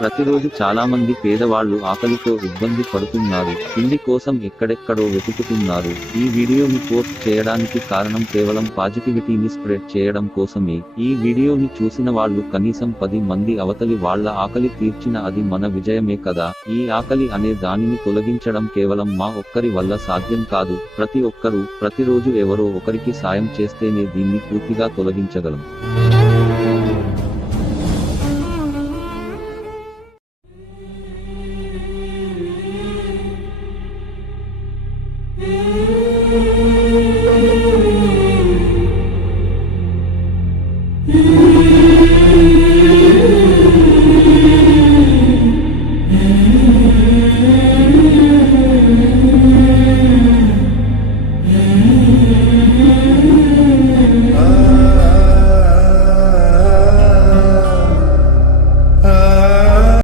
ప్రతిరోజు చాలా మంది పేదవాళ్లు ఆకలితో ఇబ్బంది పడుతున్నారు, తిండి కోసం ఎక్కడెక్కడో వెతుకుతున్నారు. ఈ వీడియోని పోస్ట్ చేయడానికి కారణం కేవలం పాజిటివిటీని స్ప్రెడ్ చేయడం కోసమే. ఈ వీడియోని చూసిన వాళ్ళు కనీసం 10 మంది అవతలి వాళ్ళ ఆకలి తీర్చిన అది మన విజయమే కదా. ఈ ఆకలి అనే దానిని తొలగించడం కేవలం మా ఒక్కరి వల్ల సాధ్యం కాదు. ప్రతి ఒక్కరూ ప్రతిరోజు ఎవరో ఒకరికి సాయం చేస్తేనే దీన్ని పూర్తిగా తొలగించగలం.